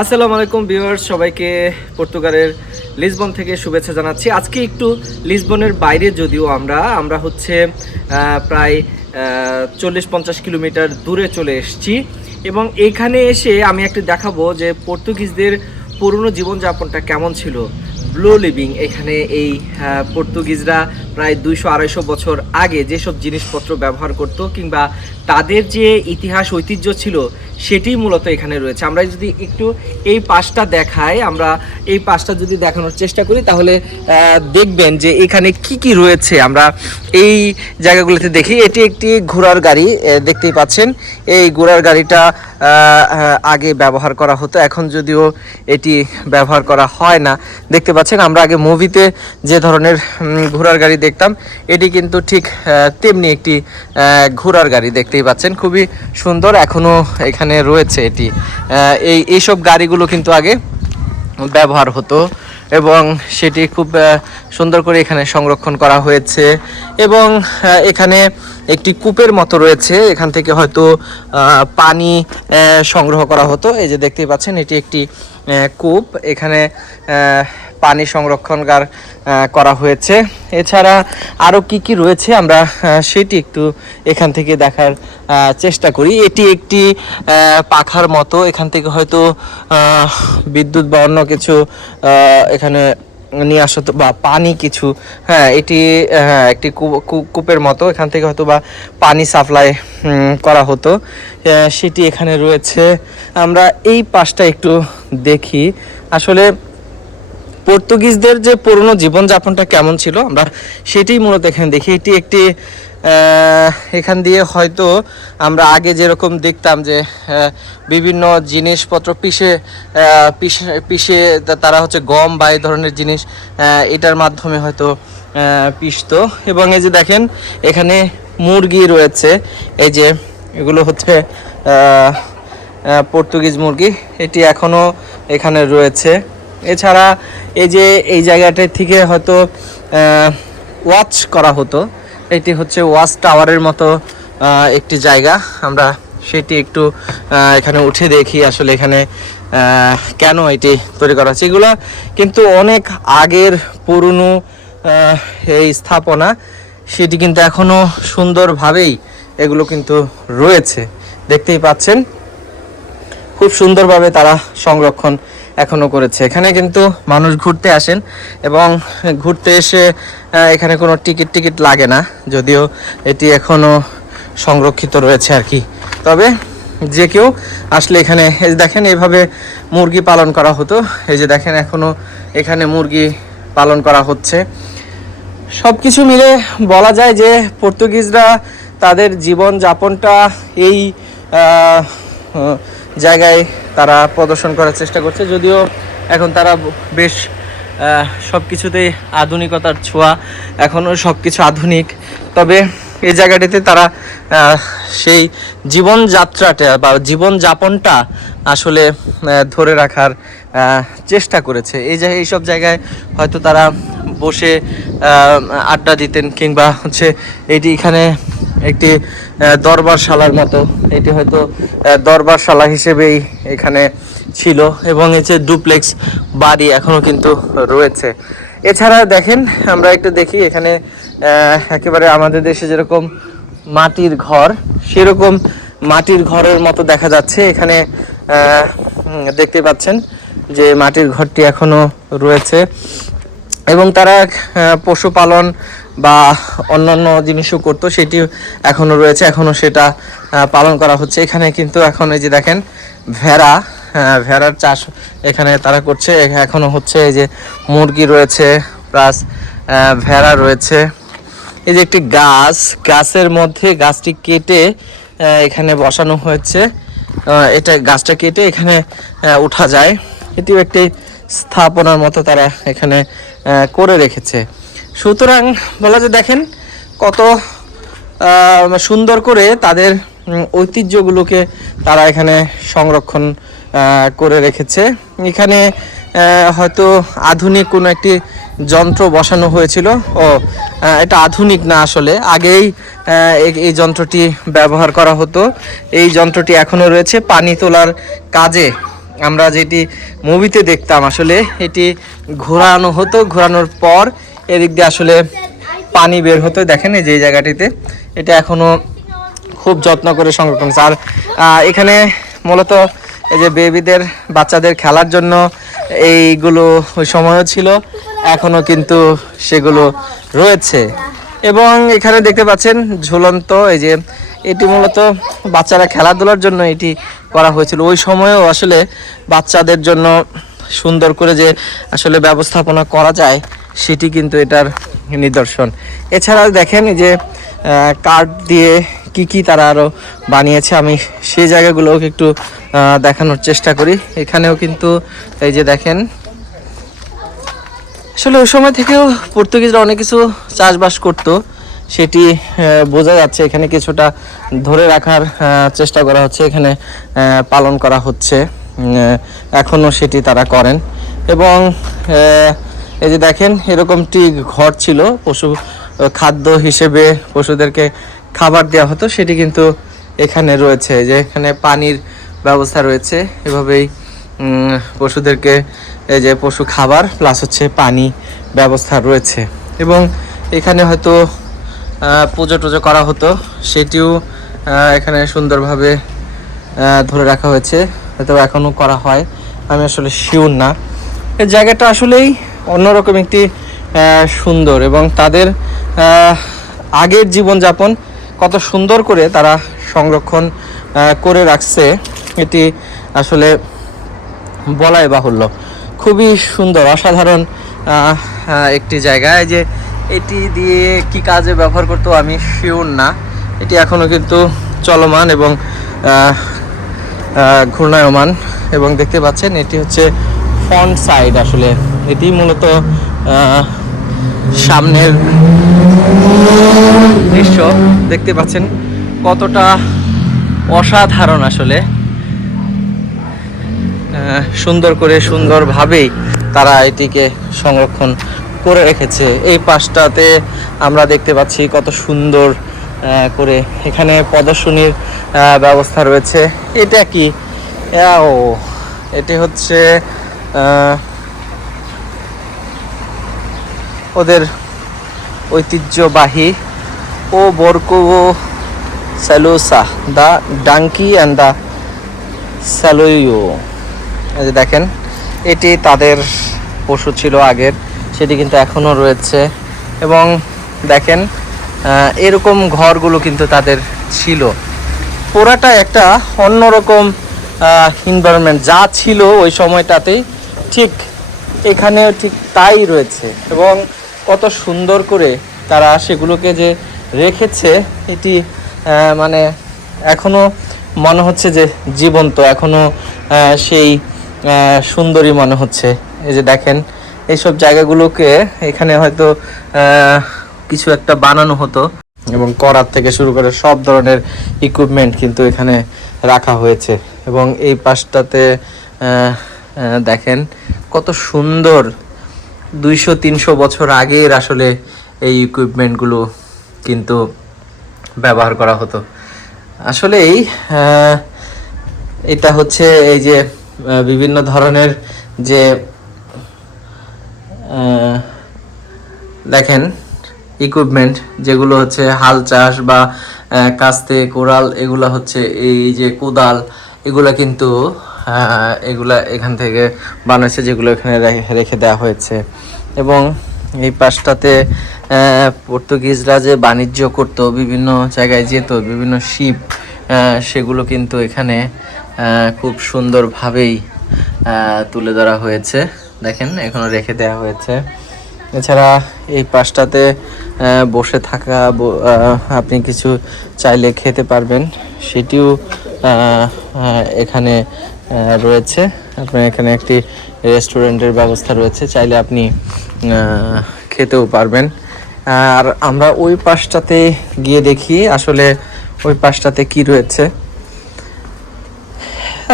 আসসালামু আলাইকুম ভিউয়ার্স, সবাইকে পর্তুগালের লিসবন থেকে শুভেচ্ছা জানাচ্ছি। আজকে একটু লিসবনের বাইরে যদিও আমরা আমরা হচ্ছে প্রায় চল্লিশ পঞ্চাশ কিলোমিটার দূরে চলে এসেছি। এবং এখানে এসে আমি একটু দেখাবো যে পর্তুগিজদের পুরনো জীবনযাপনটা কেমন ছিল। ব্লো লিভিং, এখানে এই পর্তুগিজরা প্রায় দুইশো আড়াইশো বছর আগে যেসব জিনিসপত্র ব্যবহার করত কিংবা তাদের যে ইতিহাস ঐতিহ্য ছিল সেটি মূলত এখানে রয়েছে। আমরা যদি একটু এই পাশটা দেখাই, আমরা এই পাশটা যদি দেখানোর চেষ্টা করি, তাহলে দেখবেন যে এখানে কি কি রয়েছে। আমরা এই জায়গাগুলোতে দেখি, এটি একটি ঘোড়ার গাড়ি দেখতেই পাচ্ছেন। এই ঘোড়ার গাড়িটা আগে ব্যবহার করা হতো, এখন যদিও এটি ব্যবহার করা হয় না। দেখতে পাচ্ছেন, আমরা আগে মুভিতে যে ধরনের ঘোড়ার গাড়ি দেখতাম, এটি কিন্তু ঠিক তেমনি একটি ঘোড়ার গাড়ি দেখতেই পাচ্ছেন। খুবই সুন্দর এখনও এখানে রয়েছে এটি। এই, এইসব গাড়িগুলো কিন্তু আগে ব্যবহার হতো এবং সেটি খুব সুন্দর করে এখানে সংরক্ষণ করা হয়েছে এবং এখানে একটি কূপের মতো রয়েছে। এখান থেকে হয়তো পানি সংগ্রহ করা হতো। এই যে দেখতেই পাচ্ছেন, এটি একটি কূপ। এখানে পানি সংরক্ষণকার করা হয়েছে। এছাড়া আরও কি কি রয়েছে আমরা সেটি একটু এখান থেকে দেখার চেষ্টা করি। এটি একটি পাখার মতো। এখান থেকে হয়তো বিদ্যুৎ বা অন্য কিছু এখানে নিয়ে আসা হতো বা পানি কিছু হ্যাঁ এটি হ্যাঁ একটি কূপ- কূপ- কূপের মতো। এখান থেকে হয়তো বা পানি সাপ্লাই করা হতো। সেটি এখানে রয়েছে। আমরা এই পাশটা একটু দেখি। আসলে পর্তুগিজদের যে পুরনো জীবনযাপনটা কেমন ছিল, আমরা সেটাই মূলত এখানে দেখি। এটি একটি এখান দিয়ে হয়তো আমরা আগে যেরকম দেখতাম যে বিভিন্ন জিনিসপত্র পিষে পিষে পিষে তারা হচ্ছে গম বা এই ধরনের জিনিস এটার মাধ্যমে হয়তো পিষতো। এবং এই যে দেখেন, এখানে মুরগি রয়েছে। এই যে এগুলো হচ্ছে পর্তুগিজ মুরগি। এটি এখনও এখানে রয়েছে। এছাড়া এই যে এই জায়গাটা থেকে হয়তো ওয়াচ করা হতো। এটি হচ্ছে ওয়াচ টাওয়ারের মতো একটি জায়গা। আমরা সেটি একটু এখানে উঠে দেখি আসলে এখানে কেন এটি তৈরি করা হচ্ছে। এগুলো কিন্তু অনেক আগের পুরনো এই স্থাপনা। সেটি কিন্তু এখনও সুন্দরভাবেই এগুলো কিন্তু রয়েছে। দেখতেই পাচ্ছেন? খুব সুন্দরভাবে তারা সংরক্ষণ এখনও করেছে। এখানে কিন্তু মানুষ ঘুরতে আসেন এবং ঘুরতে এসে এখানে কোনো টিকিট টিকিট লাগে না, যদিও এটি এখনও সংরক্ষিত রয়েছে আর কি। তবে যে কেউ আসলে এখানে দেখেন এইভাবে মুরগি পালন করা হতো, এই যে দেখেন এখনও এখানে মুরগি পালন করা হচ্ছে। সব কিছু মিলে বলা যায় যে পর্তুগিজরা তাদের জীবন যাপনটা এই জায়গায় তারা প্রদর্শন করার চেষ্টা করছে। যদিও এখন তারা বেশ সব কিছুতেই আধুনিকতার ছোঁয়া। এখনও সব কিছু আধুনিক। তবে এই জায়গাটিতে তারা সেই জীবনযাত্রাটা বা জীবনযাপনটা আসলে ধরে রাখার চেষ্টা করেছে। এই যে, এইসব জায়গায় হয়তো তারা বসে আড্ডা দিতেন কিংবা হচ্ছে এটি এখানে একটি দরবারশালার মতো। এটি হয়তো দরবারশালা হিসেবেই এখানে ছিল এবং এই যে ডুপ্লেক্স বাড়ি এখনও কিন্তু রয়েছে। এছাড়া দেখেন, আমরা একটু দেখি এখানে একেবারে আমাদের দেশে যেরকম মাটির ঘর, সেরকম মাটির ঘরের মতো দেখা যাচ্ছে। এখানে দেখতে পাচ্ছেন যে মাটির ঘরটি এখনও রয়েছে। এবং তারা পশুপালন বা অন্যান্য জিনিসও করতো, সেটি এখনও রয়েছে এখনও সেটা পালন করা হচ্ছে। এখানে কিন্তু এখন এই যে দেখেন, ভেড়া ভেড়ার চাষ এখানে তারা করছে। এখনও হচ্ছে এই যে মুরগি রয়েছে, প্লাস ভেড়া রয়েছে। এই যে একটি গাছ, গাছের মধ্যে গাছটি কেটে এখানে বসানো হয়েছে। এটা গাছটা কেটে এখানে উঠা যায়। এটিও একটি স্থাপনার মতো তারা এখানে করে রেখেছে। সুতরাং বলা যায়, দেখেন কত সুন্দর করে তাদের ঐতিহ্যগুলোকে তারা এখানে সংরক্ষণ করে রেখেছে। এখানে হয়তো আধুনিক কোনো একটি যন্ত্র বসানো হয়েছিল। ও এটা আধুনিক না আসলে। আগেই এই যন্ত্রটি ব্যবহার করা হতো। এই যন্ত্রটি এখনও রয়েছে। পানি তোলার কাজে আমরা যেটি মুভিতে দেখতাম, আসলে এটি ঘোরানো হতো। ঘোরানোর পর এদিক দিয়ে আসলে পানি বের হতো দেখেন এই যে জায়গাটিতে। এটা এখনও খুব যত্ন করে সংরক্ষণ। আর এখানে মূলত এই যে বেবিদের, বাচ্চাদের খেলার জন্য এইগুলো ওই সময়ও ছিল, এখনও কিন্তু সেগুলো রয়েছে। এবং এখানে দেখতে পাচ্ছেন ঝুলন্ত এই যে এটি মূলত বাচ্চারা খেলাধুলার জন্য এটি করা হয়েছিল। ওই সময়েও আসলে বাচ্চাদের জন্য সুন্দর করে যে আসলে ব্যবস্থাপনা করা যায় সেটি কিন্তু এটার নিদর্শন। এছাড়াও দেখেন যে কার্ড দিয়ে কি কি তারা আরও বানিয়েছে, আমি সেই জায়গাগুলোকে একটু দেখানোর চেষ্টা করি। এখানেও কিন্তু এই যে দেখেন, আসলে ওই সময় থেকেও পর্তুগিজরা অনেক কিছু চাষবাস করতো। সেটি বোঝা যাচ্ছে, এখানে কিছুটা ধরে রাখার চেষ্টা করা হচ্ছে, এখানে পালন করা হচ্ছে। এখনও সেটি তারা করেন। এবং এই যে দেখেন, এরকমটি ঘর ছিল। পশু খাদ্য হিসেবে পশুদেরকে খাবার দেওয়া হতো। সেটি কিন্তু এখানে রয়েছে। যে এখানে পানির ব্যবস্থা রয়েছে। এভাবেই পশুদেরকে এই যে পশু খাবার প্লাস হচ্ছে পানি ব্যবস্থা রয়েছে। এবং এখানে হয়তো পুজো টুজো করা হতো। সেটিও এখানে সুন্দরভাবে ধরে রাখা হয়েছে। হয়তো এখনও করা হয়। আমি আসলে শিওর না। এই জায়গাটা আসলেই অন্যরকম একটি সুন্দর এবং তাদের আগের জীবনযাপন কত সুন্দর করে তারা সংরক্ষণ করে রাখছে, এটি আসলে বলাই বাহুল্য। খুবই সুন্দর, অসাধারণ একটি জায়গায় যে এটি দিয়ে কি কাজে ব্যবহার করতো আমি শিওর না। এটি এখনও কিন্তু চলমান এবং ঘূর্ণায়মান এবং দেখতে পাচ্ছেন এটি হচ্ছে ফ্রন্ট সাইড আসলে। এটি মূলত সামনের দৃশ্য। দেখতে পাচ্ছেন কতটা অসাধারণ আসলে। সুন্দর করে সুন্দরভাবেই তারা এটিকে সংরক্ষণ করে রেখেছে। এই পাশটাতে আমরা দেখতে পাচ্ছি কত সুন্দর করে এখানে প্রদর্শনীর ব্যবস্থা রয়েছে। এটা কি? ও, এটি হচ্ছে ওদের ঐতিহ্যবাহী ও বরকো স্যালোসা দ্য ডাঙ্কি অ্যান্ড দ্য স্যালোইও যে দেখেন, এটি তাদের পশু ছিল আগের, সেটি কিন্তু এখনও রয়েছে। এবং দেখেন এরকম ঘরগুলো কিন্তু তাদের ছিল। পুরাটা একটা অন্যরকম এনভায়রনমেন্ট যা ছিল ওই সময়টাতেই ঠিক এখানেও ঠিক তাই রয়েছে এবং কত সুন্দর করে তারা সেগুলোকে যে রেখেছে এটি মানে এখনও মনে হচ্ছে যে জীবন্ত এখনও আহ, সেই সুন্দরী মনে হচ্ছে। এই যে দেখেন এইসব জায়গাগুলোকে এখানে হয়তো কিছু একটা বানানো হতো এবং করার থেকে শুরু করে সব ধরনের ইকুইপমেন্ট কিন্তু এখানে রাখা হয়েছে এবং এই পাশটাতে দেখেন কত সুন্দর দুইশো, তিনশো বছর আগের আসলে এই ইকুইপমেন্টগুলো কিন্তু ব্যবহার করা হতো। আসলেই এটা হচ্ছে এই যে বিভিন্ন ধরনের যে দেখেন ইকুইপমেন্ট যেগুলো হচ্ছে হাল চাষ বা কাস্তে কোরাল এগুলো হচ্ছে এই যে কোদাল, এগুলো কিন্তু এগুলা এখান থেকে বানাচ্ছে যেগুলো এখানে রেখে দেওয়া হয়েছে। এবং এই পাশটাতে পর্তুগিজরা যে বাণিজ্য করত, বিভিন্ন জায়গায় যেত, বিভিন্ন শিপ সেগুলো কিন্তু এখানে খুব সুন্দরভাবেই তুলে ধরা হয়েছে। দেখেন, এখনও রেখে দেওয়া হয়েছে। এছাড়া এই পাশটাতে বসে থাকা আপনি কিছু চাইলে খেতে পারবেন। সেটিও এখানে রয়েছে। আপনার এখানে একটি রেস্টুরেন্টের ব্যবস্থা রয়েছে। চাইলে আপনি খেতেও পারবেন। আর আমরা ওই পাশটাতে গিয়ে দেখি আসলে ওই পাশটাতে কি রয়েছে।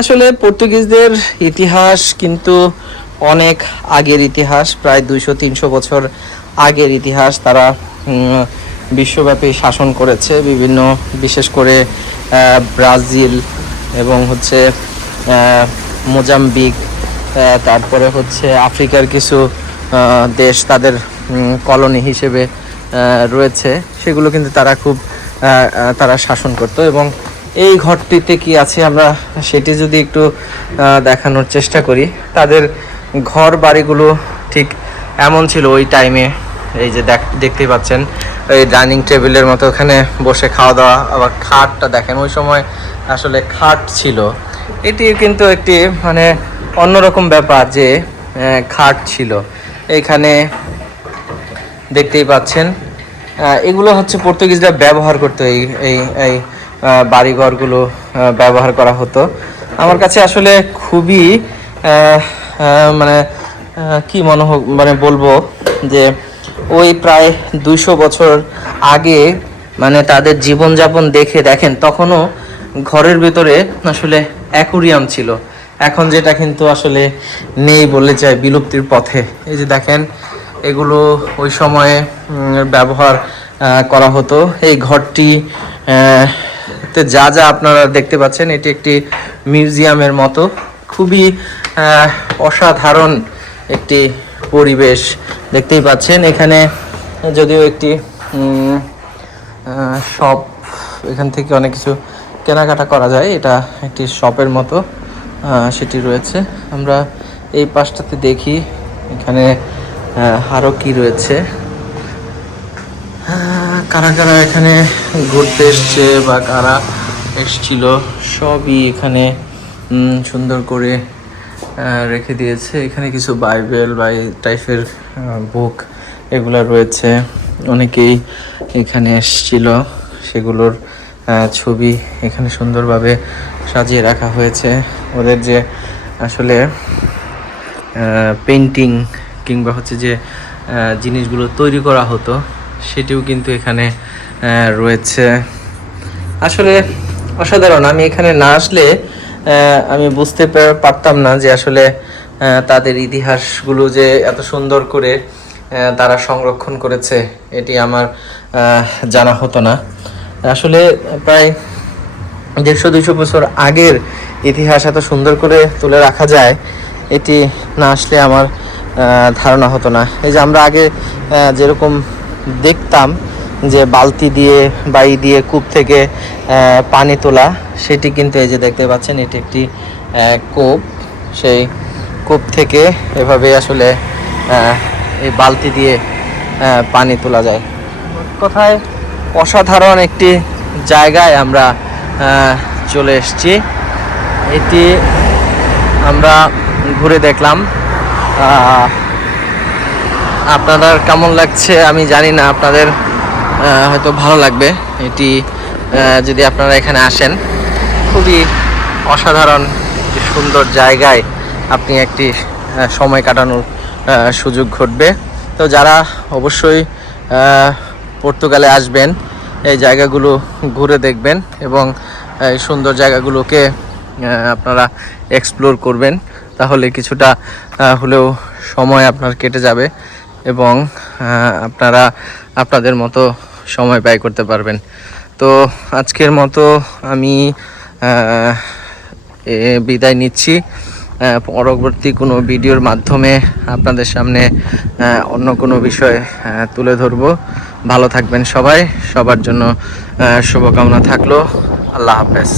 আসলে পর্তুগিজদের ইতিহাস কিন্তু অনেক আগের ইতিহাস, প্রায় দুইশো, তিনশো বছর আগের ইতিহাস। তারা বিশ্বব্যাপী শাসন করেছে। বিভিন্ন, বিশেষ করে ব্রাজিল এবং হচ্ছে মোজাম্বিক তারপরে হচ্ছে আফ্রিকার কিছু দেশ তাদের কলোনি হিসেবে রয়েছে। সেগুলো কিন্তু তারা খুব তারা শাসন করতো এবং এই ঘরটিতে কি আছে আমরা সেটি যদি একটু দেখানোর চেষ্টা করি। তাদের ঘর বাড়িগুলো ঠিক এমন ছিল ওই টাইমে এই যে দেখ, দেখতেই পাচ্ছেন, এই ডাইনিং টেবিলের মতো ওখানে বসে খাওয়া দাওয়া আবার খাটটা দেখেন। ওই সময় আসলে খাট ছিল। এটি কিন্তু একটি মানে অন্যরকম ব্যাপার যে খাট ছিল। এখানে দেখতেই পাচ্ছেন এগুলো হচ্ছে পর্তুগিজরা ব্যবহার করতো, এই এই এই বাড়িঘরগুলো ব্যবহার করা হতো। আমার কাছে আসলে খুবই মানে কি মনে হোক মানে বলব যে, ওই প্রায় দুইশো বছর আগে মানে তাদের জীবনযাপন দেখে দেখেন, তখনও ঘরের ভেতরে আসলে অ্যাকুরিয়াম ছিল। এখন যেটা কিন্তু আসলে নেই বলে যায় বিলুপ্তির পথে। এই যে দেখেন, এগুলো ওই সময়ে ব্যবহার করা হতো। এই ঘরটি তে যা যা আপনারা দেখতে পাচ্ছেন, এটি একটি মিউজিয়ামের মতো। খুবই অসাধারণ একটি পরিবেশ দেখতেই পাচ্ছেন। এখানে যদিও একটি শপ, এখান থেকে অনেক কিছু কেনাকাটা করা যায় এটা একটি শপের মতো সেটি রয়েছে। আমরা এই পাশটাতে দেখি এখানে আহ, আরও কি রয়েছে। কারা কারা এখানে ঘুরতে এসছে বা কারা এসছিল সবই এখানে সুন্দর করে রেখে দিয়েছে। এখানে কিছু বাইবেল বা এই টাইপের বুক এগুলো রয়েছে। অনেকেই এখানে এসছিল সেগুলোর ছবি এখানে সুন্দরভাবে সাজিয়ে রাখা হয়েছে। ওদের যে আসলে পেন্টিং কিংবা হচ্ছে যে জিনিসগুলো তৈরি করা হতো, সেটিও কিন্তু এখানে রয়েছে। আসলে অসাধারণ। আমি এখানে না আসলে আমি বুঝতে পারতাম না যে আসলে তাদের ইতিহাসগুলো যে এত সুন্দর করে তারা সংরক্ষণ করেছে, এটি আমার জানা হতো না। আসলে প্রায় দেড়শো, দুইশো বছর আগের ইতিহাস এত সুন্দর করে তুলে রাখা যায়, এটি না আসলে আমার ধারণা হতো না। এই যে আমরা আগে যেরকম দেখতাম যে বালতি দিয়ে বাই দিয়ে, কূপ থেকে পানি তোলা, সেটি কিন্তু এই যে দেখতে পাচ্ছেন, এটি একটি কূপ। সেই কূপ থেকে এভাবে আসলে এই বালতি দিয়ে পানি তোলা যায়। কথায় অসাধারণ একটি জায়গায় আমরা চলে এসেছি। এটি আমরা ঘুরে দেখলাম। আপনাদের কেমন লাগছে আমি জানি না, আপনাদের হয়তো ভালো লাগবে। এটি যদি আপনারা এখানে আসেন, খুবই অসাধারণ সুন্দর জায়গায় আপনি একটি সময় কাটানোর সুযোগ ঘটবে। তো যারা অবশ্যই পর্তুগালে আসবেন, এই জায়গাগুলো ঘুরে দেখবেন এবং এই সুন্দর জায়গাগুলোকে আপনারা এক্সপ্লোর করবেন। তাহলে কিছুটা হলেও সময় আপনার কেটে যাবে এবং আপনারা আপনাদের মতো সময় ব্যয় করতে পারবেন। তো আজকের মতো আমি বিদায় নিচ্ছি। পরবর্তী কোনো ভিডিওর মাধ্যমে আপনাদের সামনে অন্য কোনো বিষয় তুলে ধরব। ভালো থাকবেন সবাই। সবার জন্য শুভকামনা থাকল। আল্লাহ হাফেজ।